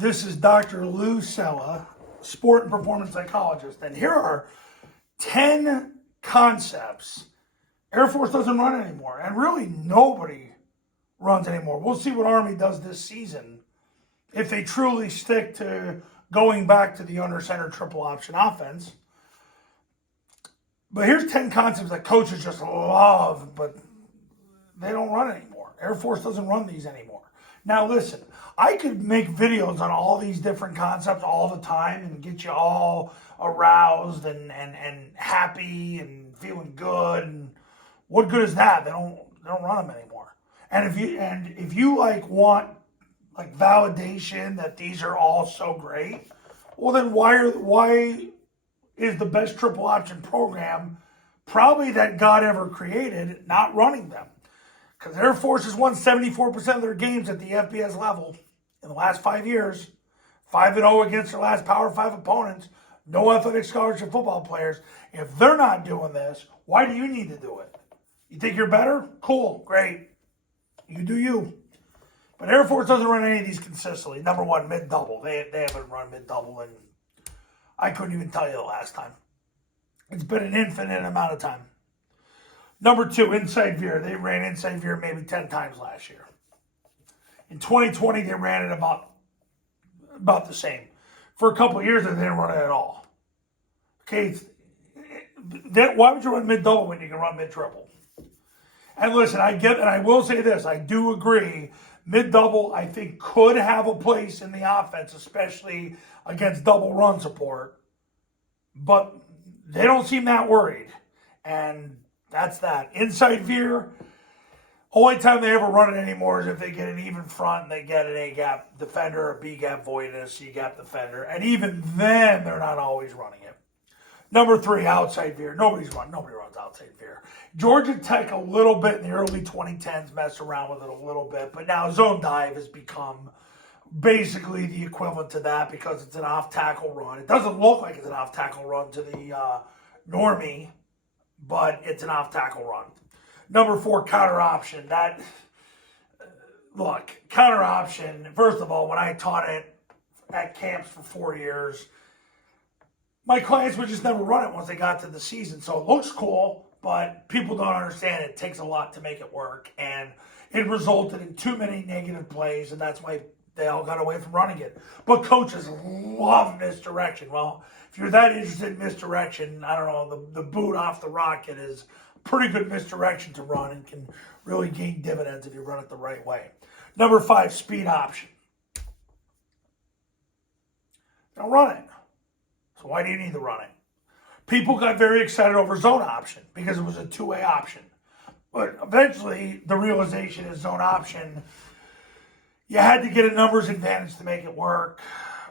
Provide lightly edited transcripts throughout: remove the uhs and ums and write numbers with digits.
This is Dr. Lou Sella, sport and performance psychologist. And here are 10 concepts Air Force doesn't run anymore. And really nobody runs anymore. We'll see what Army does this season if they truly stick to going back to the under center triple option offense. But here's 10 concepts that coaches just love, but they don't run anymore. Air Force doesn't run these anymore. Now listen, I could make videos on all these different concepts all the time and get you all aroused and happy and feeling good. And what good is that? They don't run them anymore. And if you want validation that these are all so great, well then why is the best triple option program probably that God ever created not running them? Because Air Force has won 74% of their games at the FBS level in the last 5 years. 5-0 against their last Power 5 opponents. No athletic scholarship football players. If they're not doing this, why do you need to do it? You think you're better? Cool, great. You do you. But Air Force doesn't run any of these consistently. Number one, mid-double. They haven't run mid-double, and I couldn't even tell you the last time. It's been an infinite amount of time. Number two, inside veer. They ran inside veer maybe 10 times last year. In 2020, they ran it about the same. For a couple of years, they didn't run it at all. Okay, why would you run mid-double when you can run mid-triple? And listen, I get, and I will say this, I do agree, mid-double, I think, could have a place in the offense, especially against double run support. But they don't seem that worried. And that's that. Inside veer, only time they ever run it anymore is if they get an even front and they get an A-gap defender, a B-gap void, and a C-gap defender. And even then, they're not always running it. Number three, outside veer. Nobody runs outside veer. Georgia Tech a little bit in the early 2010s messed around with it a little bit, but now zone dive has become basically the equivalent to that because it's an off-tackle run. It doesn't look like it's an off-tackle run to the normie, but it's an off-tackle run. Number four, counter option. Counter option, first of all, when I taught it at camps for 4 years, my clients would just never run it once they got to the season. So it looks cool, but people don't understand it takes a lot to make it work. And it resulted in too many negative plays, and that's why they all got away from running it. But coaches love misdirection. Well, if you're that interested in misdirection, I don't know, the boot off the rocket is pretty good misdirection to run and can really gain dividends if you run it the right way. Number five, speed option. Don't run it. So why do you need to run it? People got very excited over zone option because it was a two-way option. But eventually, the realization is zone option, you had to get a numbers advantage to make it work,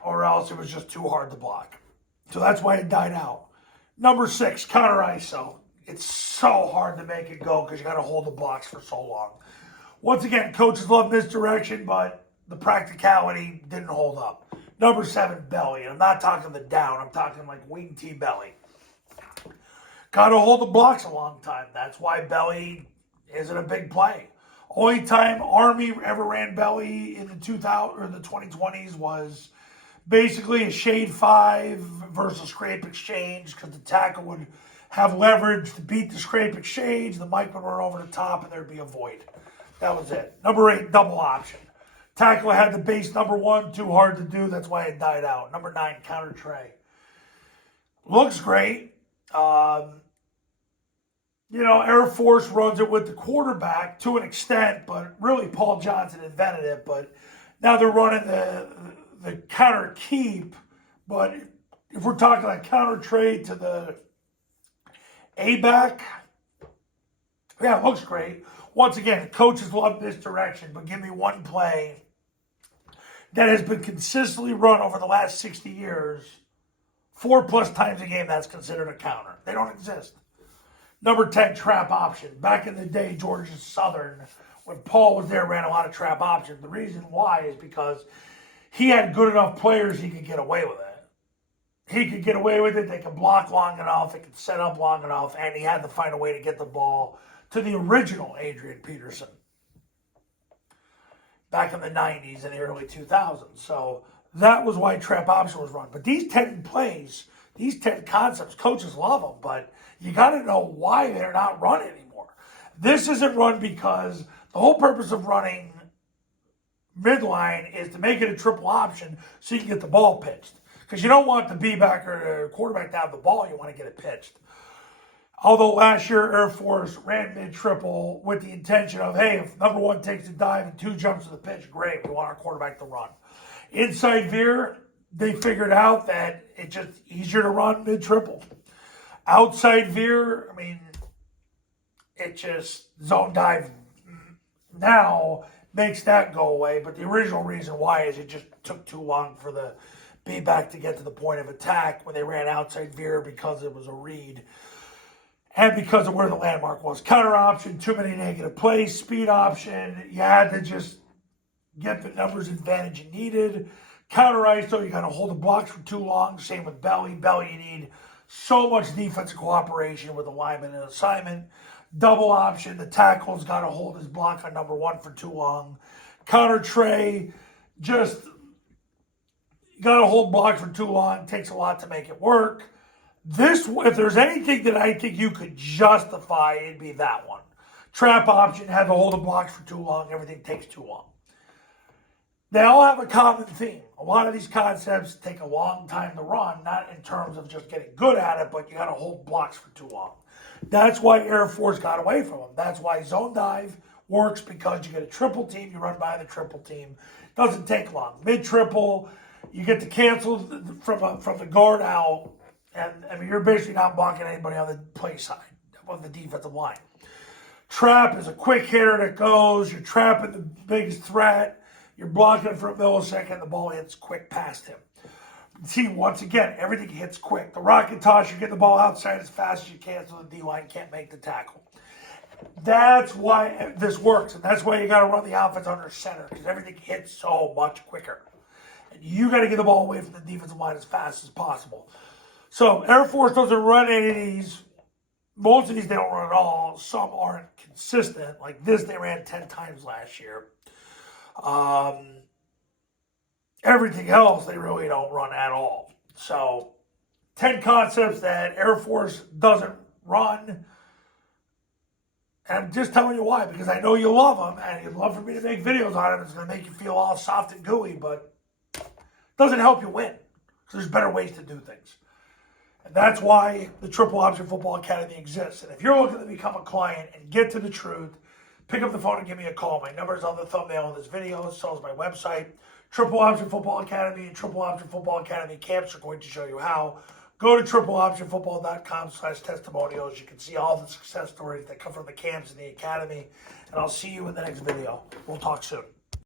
or else it was just too hard to block. So that's why it died out. Number six, counter ISO. It's so hard to make it go because you got to hold the blocks for so long. Once again, coaches love misdirection, but the practicality didn't hold up. Number seven, belly. And I'm not talking the down. I'm talking like wing T belly. Got to hold the blocks a long time. That's why belly isn't a big play. Only time Army ever ran belly in the 2020s was basically a shade 5 versus scrape exchange because the tackle would have leverage to beat the scrape exchange. The mic would run over the top and there'd be a void. That was it. Number 8, double option. Tackle had the base number 1, too hard to do. That's why it died out. Number 9, counter tray. Looks great. Air Force runs it with the quarterback to an extent, but really Paul Johnson invented it. But now they're running the counter keep. But if we're talking like counter trade to the A-back, yeah, it looks great. Once again, coaches love this direction, but give me one play that has been consistently run over the last 60 years, 4+ times a game that's considered a counter. They don't exist. Number 10, trap option. Back in the day, Georgia Southern, when Paul was there, ran a lot of trap option. The reason why is because he had good enough players he could get away with it. He could get away with it. They could block long enough. They could set up long enough. And he had to find a way to get the ball to the original Adrian Peterson back in the 90s and the early 2000s. So That was why trap option was run. But these 10 plays, these 10 concepts, coaches love them, but you got to know why they're not run anymore. This isn't run because the whole purpose of running midline is to make it a triple option so you can get the ball pitched. Because you don't want the B-back or the quarterback to have the ball, you want to get it pitched. Although last year Air Force ran mid-triple with the intention of, hey, if number one takes a dive and 2 jumps to the pitch, great, we want our quarterback to run. Inside veer, they figured out that it's just easier to run mid-triple. Outside veer, I mean, it just zone dive now makes that go away. But the original reason why is it just took too long for the B-back to get to the point of attack when they ran outside veer because it was a read. And because of where the landmark was. Counter option, too many negative plays. Speed option, you had to just get the numbers advantage you needed. Counter ISO, you got to hold the blocks for too long. Same with belly. Belly, you need so much defensive cooperation with alignment and assignment. Double option, the tackle's got to hold his block on number one for too long. Counter tray, just you got to hold blocks for too long. It takes a lot to make it work. This, if there's anything that I think you could justify, it'd be that one. Trap option, have to hold the blocks for too long. Everything takes too long. They all have a common theme. A lot of these concepts take a long time to run, not in terms of just getting good at it, but you got to hold blocks for too long. That's why Air Force got away from them. That's why zone dive works, because you get a triple team, you run by the triple team. Doesn't take long. Mid-triple, you get to cancel from the guard out, and I mean, you're basically not blocking anybody on the play side of the defensive line. Trap is a quick hitter that goes. You're trapping the biggest threat. You're blocking for a millisecond. The ball hits quick past him. See, once again, everything hits quick. The rocket toss, you get the ball outside as fast as you can so the D-line can't make the tackle. That's why this works, and that's why you got to run the offense under center, because everything hits so much quicker. And you got to get the ball away from the defensive line as fast as possible. So Air Force doesn't run any of these. Most of these they don't run at all. Some aren't consistent. Like this, they ran 10 times last year. Everything else, they really don't run at all. So 10 concepts that Air Force doesn't run. And I'm just telling you why, because I know you love them, and you'd love for me to make videos on them. It's going to make you feel all soft and gooey, but it doesn't help you win. So there's better ways to do things. And that's why the Triple Option Football Academy exists. And if you're looking to become a client and get to the truth, pick up the phone and give me a call. My number is on the thumbnail of this video. So is my website. Triple Option Football Academy and Triple Option Football Academy camps are going to show you how. Go to tripleoptionfootball.com/testimonials. You can see all the success stories that come from the camps and the academy. And I'll see you in the next video. We'll talk soon.